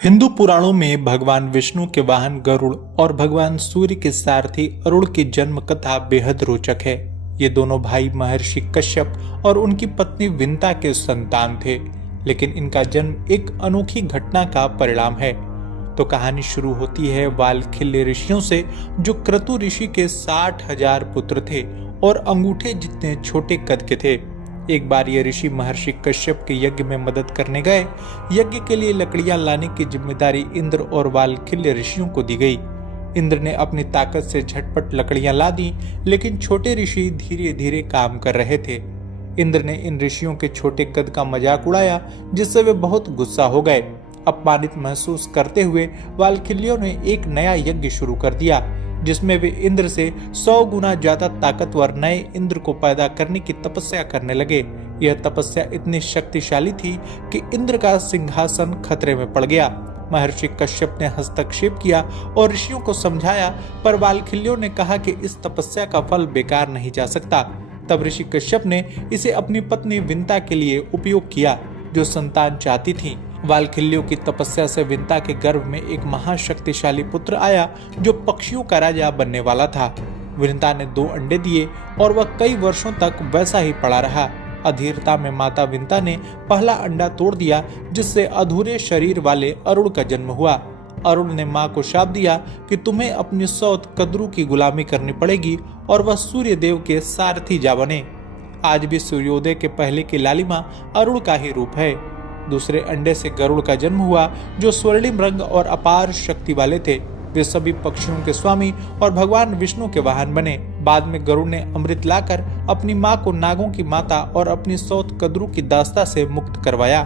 हिंदू पुराणों में भगवान विष्णु के वाहन गरुड़ और भगवान सूर्य के सारथी अरुण की जन्म कथा बेहद रोचक है। ये दोनों भाई महर्षि कश्यप और उनकी पत्नी विंता के संतान थे, लेकिन इनका जन्म एक अनोखी घटना का परिणाम है। तो कहानी शुरू होती है वालखिल्य ऋषियों से, जो क्रतु ऋषि के 60,000 पुत्र थे और अंगूठे जितने छोटे कद के थे। एक बार ये ऋषि महर्षि कश्यप के यज्ञ में मदद करने गए। यज्ञ के लिए लकड़ियां लाने की जिम्मेदारी इंद्र और वालखिल्य ऋषियों को दी गई। इंद्र ने अपनी ताकत से झटपट लकड़ियां ला दी, लेकिन छोटे ऋषि धीरे धीरे काम कर रहे थे। इंद्र ने इन ऋषियों के छोटे कद का मजाक उड़ाया, जिससे वे बहुत गुस्सा हो गए। अपमानित महसूस करते हुए वालखिल्यों ने एक नया यज्ञ शुरू कर दिया, जिसमें वे इंद्र से 100 गुना ज्यादा ताकतवर नए इंद्र को पैदा करने की तपस्या करने लगे। यह तपस्या इतनी शक्तिशाली थी कि इंद्र का सिंहासन खतरे में पड़ गया। महर्षि कश्यप ने हस्तक्षेप किया और ऋषियों को समझाया, पर वालखिल्यों ने कहा कि इस तपस्या का फल बेकार नहीं जा सकता। तब ऋषि कश्यप ने इसे अपनी पत्नी विंता के लिए उपयोग किया, जो संतान चाहती थी। वालखिल्यों की तपस्या से विंता के गर्भ में एक महाशक्तिशाली पुत्र आया, जो पक्षियों का राजा बनने वाला था। विंता ने 2 अंडे दिए और वह कई वर्षों तक वैसा ही पड़ा रहा। अधीरता में माता विंता ने पहला अंडा तोड़ दिया, जिससे अधूरे शरीर वाले अरुण का जन्म हुआ। अरुण ने मां को शाप दिया कि तुम्हें अपनी सौत कद्रू की गुलामी करनी पड़ेगी और वह सूर्य देव के सारथी जा बने। आज भी सूर्योदय के पहले की लालिमा अरुण का ही रूप है। दूसरे अंडे से गरुड़ का जन्म हुआ, जो स्वर्णिम रंग और अपार शक्ति वाले थे। वे सभी पक्षियों के स्वामी और भगवान विष्णु के वाहन बने। बाद में गरुड़ ने अमृत लाकर अपनी मां को नागों की माता और अपनी सौत कद्रू की दास्ता से मुक्त करवाया।